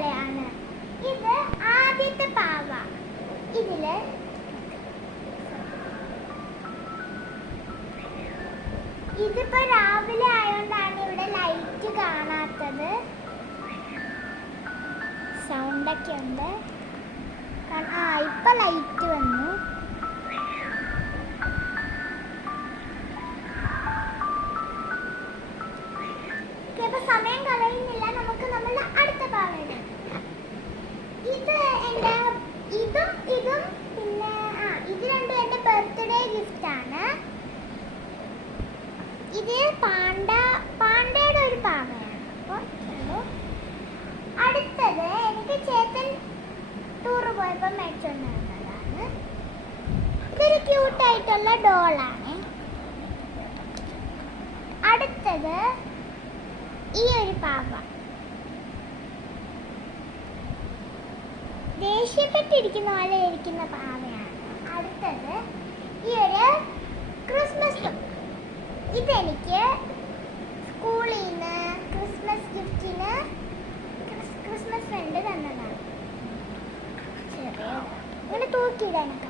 പോലെയാണ്. ഇത് ആദ്യത്തെ പാവ. ഇതിപ്പോ രാവിലെ ആയതുകൊണ്ടാണ് ഇവിടെ ലൈറ്റ് കാണാത്തത്. സൗണ്ടൊക്കെ ഉണ്ട്. ഇപ്പൊ ലൈറ്റ് വന്നു. ഇപ്പൊ സമയം കളയുന്നില്ല, നമുക്ക് നമ്മളുടെ അടുത്ത പാവയുടെ ഇതും പിന്നെ ഇത് രണ്ടും എന്റെ ബർത്ത്ഡേ ഗിഫ്റ്റ് ആണ്. ഇത് പാണ്ടയുടെ ഒരു പാവയാണ്. അടുത്തത് എനിക്ക് ചേട്ടൻ ടൂറ് പോയപ്പോ മേടിച്ചോണ്ടാണ്. ഇതൊരു ക്യൂട്ടായിട്ടുള്ള ഡോളാണ്. അടുത്തത് ഈ ഒരു പാവ ദേഷ്യപ്പെട്ടിരിക്കുന്ന പോലെ ഇരിക്കുന്ന പാവയാണ്. അടുത്തത് ഈ ഒരു ക്രിസ്മസ്. ഇതെനിക്ക് സ്കൂളിൽ നിന്ന് ക്രിസ്മസ് ഗിഫ്റ്റിന് ക്രിസ്മസ് ഫ്രണ്ട് തന്നതാണ്. ചെറിയ ഇങ്ങനെ തൂക്കിയിടാനൊക്കെ